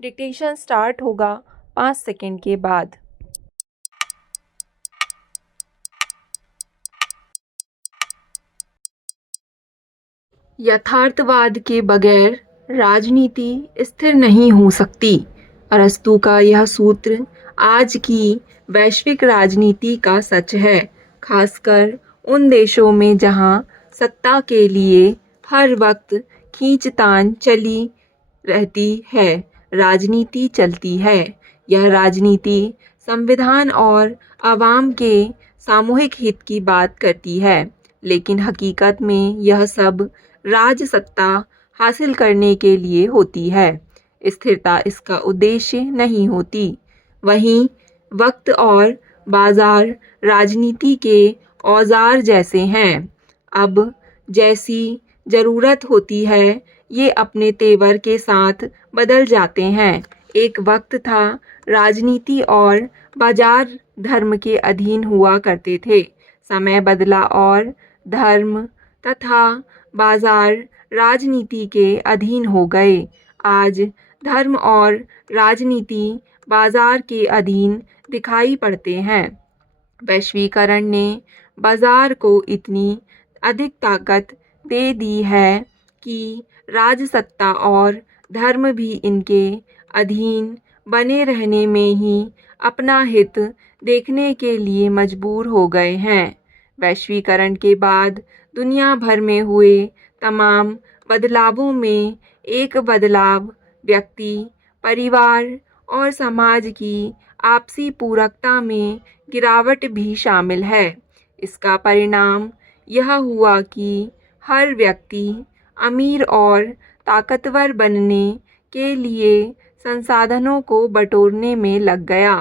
Dictation start होगा 5 second के बाद। यथार्थवाद के बगैर राजनीति स्थिर नहीं हो सकती। अरस्तू का यह सूत्र आज की वैश्विक राजनीति का सच है, खासकर उन देशों में जहां सत्ता के लिए हर वक्त खींचतान चली रहती है, राजनीति चलती है। यह राजनीति संविधान और आवाम के सामूहिक हित की बात करती है, लेकिन हकीकत में यह सब राजसत्ता हासिल करने के लिए होती है। स्थिरता इसका उद्देश्य नहीं होती। वहीं वक्त और बाजार राजनीति के औजार जैसे हैं। अब जैसी ज़रूरत होती है ये अपने तेवर के साथ बदल जाते हैं। एक वक्त था राजनीति और बाजार धर्म के अधीन हुआ करते थे। समय बदला और धर्म तथा बाजार राजनीति के अधीन हो गए। आज धर्म और राजनीति बाजार के अधीन दिखाई पड़ते हैं। वैश्वीकरण ने बाजार को इतनी अधिक ताकत दे दी है कि राजसत्ता और धर्म भी इनके अधीन बने रहने में ही अपना हित देखने के लिए मजबूर हो गए हैं। वैश्वीकरण के बाद दुनिया भर में हुए तमाम बदलावों में एक बदलाव व्यक्ति, परिवार और समाज की आपसी पूरकता में गिरावट भी शामिल है। इसका परिणाम यह हुआ कि हर व्यक्ति अमीर और ताकतवर बनने के लिए संसाधनों को बटोरने में लग गया।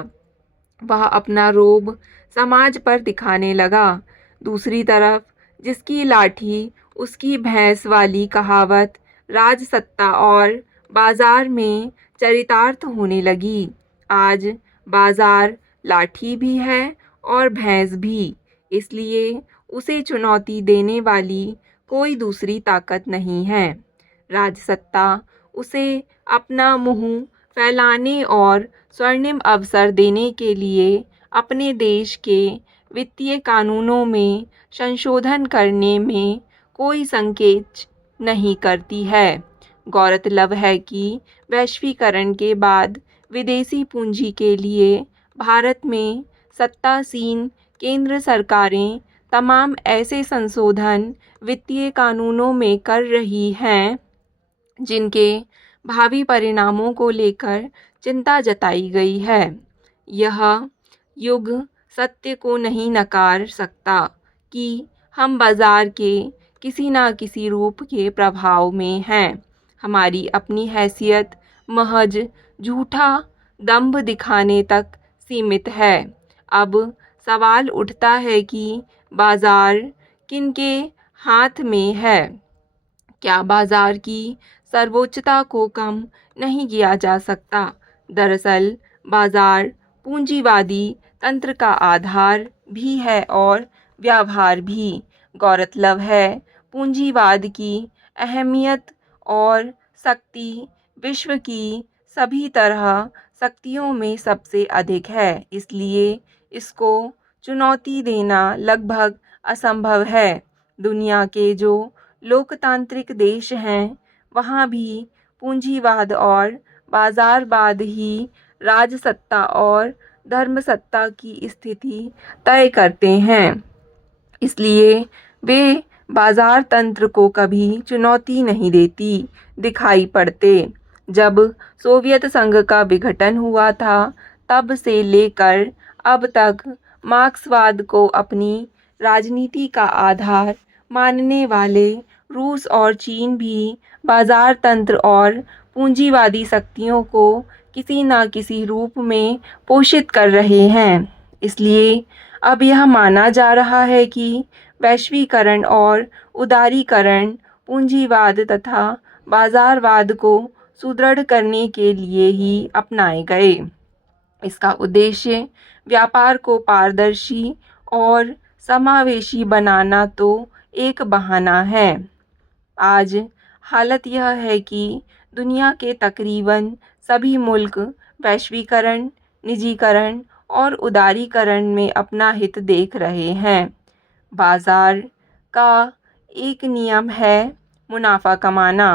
वह अपना रोब समाज पर दिखाने लगा। दूसरी तरफ जिसकी लाठी उसकी भैंस वाली कहावत राजसत्ता और बाजार में चरितार्थ होने लगी। आज बाजार लाठी भी है और भैंस भी, इसलिए उसे चुनौती देने वाली कोई दूसरी ताकत नहीं है। राजसत्ता उसे अपना मुंह फैलाने और स्वर्णिम अवसर देने के लिए अपने देश के वित्तीय कानूनों में संशोधन करने में कोई संकेच नहीं करती है। गौरतलब है कि वैश्वीकरण के बाद विदेशी पूंजी के लिए भारत में सत्तासीन केंद्र सरकारें तमाम ऐसे संशोधन वित्तीय कानूनों में कर रही हैं जिनके भावी परिणामों को लेकर चिंता जताई गई है। यह युग सत्य को नहीं नकार सकता कि हम बाजार के किसी न किसी रूप के प्रभाव में हैं। हमारी अपनी हैसियत महज झूठा दंभ दिखाने तक सीमित है। अब सवाल उठता है कि बाजार किनके हाथ में है? क्या बाजार की सर्वोच्चता को कम नहीं किया जा सकता? दरअसल बाजार पूंजीवादी तंत्र का आधार भी है और व्यवहार भी। गौरतलब है पूंजीवाद की अहमियत और शक्ति विश्व की सभी तरह शक्तियों में सबसे अधिक है, इसलिए इसको चुनौती देना लगभग असंभव है। दुनिया के जो लोकतांत्रिक देश हैं वहाँ भी पूंजीवाद और बाजारवाद ही राजसत्ता और धर्मसत्ता की स्थिति तय करते हैं। इसलिए वे बाजार तंत्र को कभी चुनौती नहीं देती दिखाई पड़ते। जब सोवियत संघ का विघटन हुआ था तब से लेकर अब तक मार्क्सवाद को अपनी राजनीति का आधार मानने वाले रूस और चीन भी बाजार तंत्र और पूंजीवादी शक्तियों को किसी न किसी रूप में पोषित कर रहे हैं। इसलिए अब यह माना जा रहा है कि वैश्वीकरण और उदारीकरण पूंजीवाद तथा बाजारवाद को सुदृढ़ करने के लिए ही अपनाए गए। इसका उद्देश्य व्यापार को पारदर्शी और समावेशी बनाना तो एक बहाना है। आज हालत यह है कि दुनिया के तकरीबन सभी मुल्क वैश्वीकरण, निजीकरण और उदारीकरण में अपना हित देख रहे हैं। बाजार का एक नियम है मुनाफा कमाना,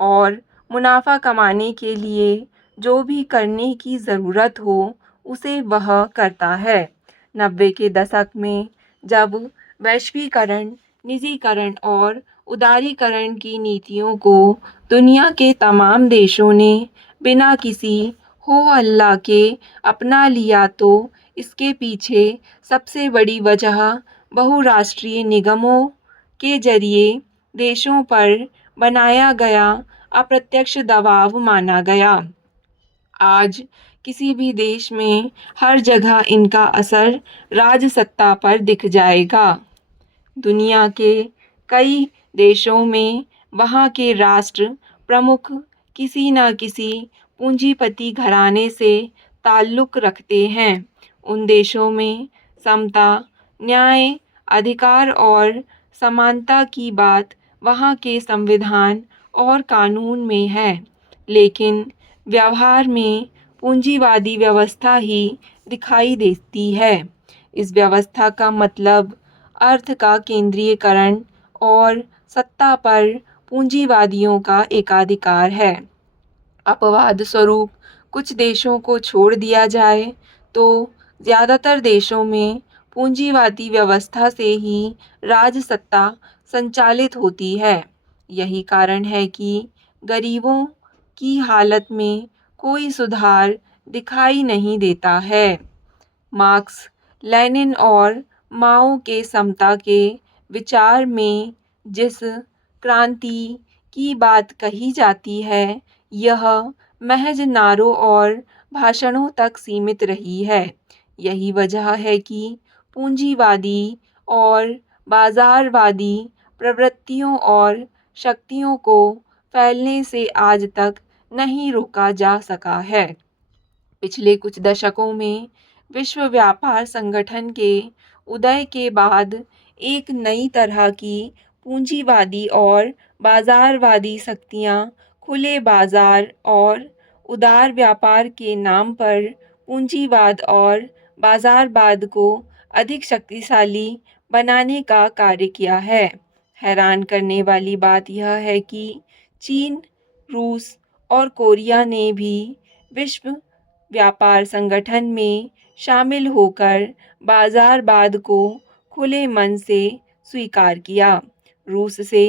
और मुनाफा कमाने के लिए जो भी करने की ज़रूरत हो उसे वह करता है। 90 के दशक में जब वैश्वीकरण, निजीकरण और उदारीकरण की नीतियों को दुनिया के तमाम देशों ने बिना किसी हो हल्ला के अपना लिया, तो इसके पीछे सबसे बड़ी वजह बहुराष्ट्रीय निगमों के जरिए देशों पर बनाया गया अप्रत्यक्ष दबाव माना गया। आज किसी भी देश में हर जगह इनका असर राजसत्ता पर दिख जाएगा। दुनिया के कई देशों में वहाँ के राष्ट्र प्रमुख किसी न किसी पूंजीपति घराने से ताल्लुक़ रखते हैं। उन देशों में समता, न्याय, अधिकार और समानता की बात वहाँ के संविधान और कानून में है, लेकिन व्यवहार में पूंजीवादी व्यवस्था ही दिखाई देती है। इस व्यवस्था का मतलब अर्थ का केंद्रीयकरण और सत्ता पर पूंजीवादियों का एकाधिकार है। अपवाद स्वरूप कुछ देशों को छोड़ दिया जाए तो ज़्यादातर देशों में पूंजीवादी व्यवस्था से ही राजसत्ता संचालित होती है। यही कारण है कि गरीबों की हालत में कोई सुधार दिखाई नहीं देता है। मार्क्स, लेनिन और माओ के समता के विचार में जिस क्रांति की बात कही जाती है, यह महज नारों और भाषणों तक सीमित रही है। यही वजह है कि पूंजीवादी और बाजारवादी प्रवृत्तियों और शक्तियों को फैलने से आज तक नहीं रोका जा सका है। पिछले कुछ दशकों में विश्व व्यापार संगठन के उदय के बाद एक नई तरह की पूंजीवादी और बाजारवादी शक्तियां खुले बाजार और उदार व्यापार के नाम पर पूंजीवाद और बाजारवाद को अधिक शक्तिशाली बनाने का कार्य किया है। हैरान करने वाली बात यह है कि चीन, रूस और कोरिया ने भी विश्व व्यापार संगठन में शामिल होकर बाजारवाद को खुले मन से स्वीकार किया। रूस से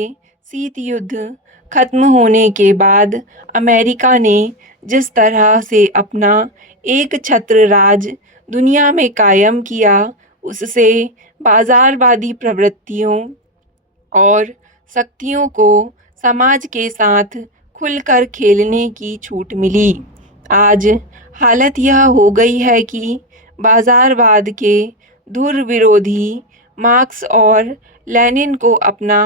शीत युद्ध खत्म होने के बाद अमेरिका ने जिस तरह से अपना एक छत्र राज दुनिया में कायम किया, उससे बाजारवादी प्रवृत्तियों और शक्तियों को समाज के साथ खुलकर खेलने की छूट मिली। आज हालत यह हो गई है कि बाजारवाद के धुर विरोधी मार्क्स और लेनिन को अपना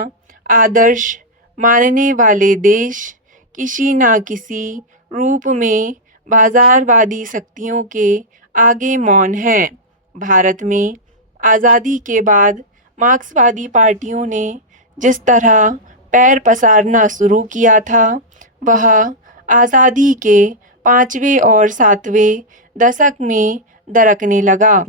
आदर्श मानने वाले देश किसी न किसी रूप में बाजारवादी शक्तियों के आगे मौन हैं। भारत में आज़ादी के बाद मार्क्सवादी पार्टियों ने जिस तरह पैर पसारना शुरू किया था, वह आज़ादी के 5वें और 7वें दशक में दरकने लगा।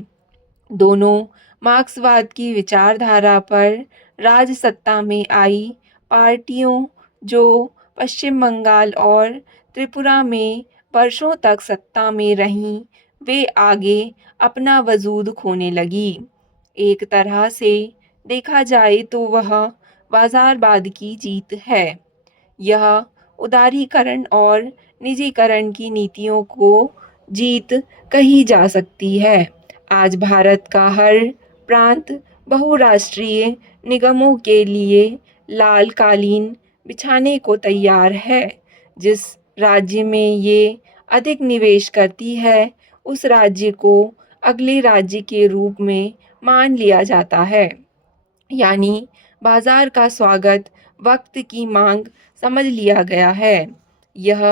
दोनों मार्क्सवाद की विचारधारा पर राजसत्ता में आई पार्टियों, जो पश्चिम बंगाल और त्रिपुरा में वर्षों तक सत्ता में रहीं, वे आगे अपना वजूद खोने लगी। एक तरह से देखा जाए तो वह बाजारवाद की जीत है। यह उदारीकरण और निजीकरण की नीतियों को जीत कही जा सकती है। आज भारत का हर प्रांत बहुराष्ट्रीय निगमों के लिए लाल कालीन बिछाने को तैयार है। जिस राज्य में ये अधिक निवेश करती है, उस राज्य को अगले राज्य के रूप में मान लिया जाता है। यानी बाजार का स्वागत वक्त की मांग समझ लिया गया है। यह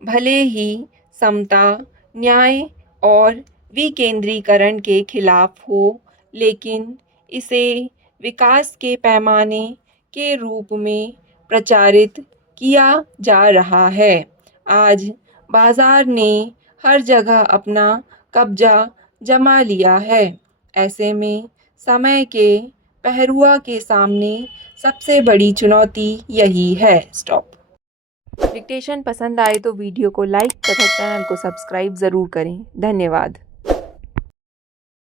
भले ही समता, न्याय और विकेंद्रीकरण के खिलाफ हो, लेकिन इसे विकास के पैमाने के रूप में प्रचारित किया जा रहा है। आज बाजार ने हर जगह अपना कब्जा जमा लिया है। ऐसे में समय के पहरुआ के सामने सबसे बड़ी चुनौती यही है। स्टॉप। डिक्टेशन पसंद आए तो वीडियो को लाइक तथा चैनल को सब्सक्राइब ज़रूर करें। धन्यवाद।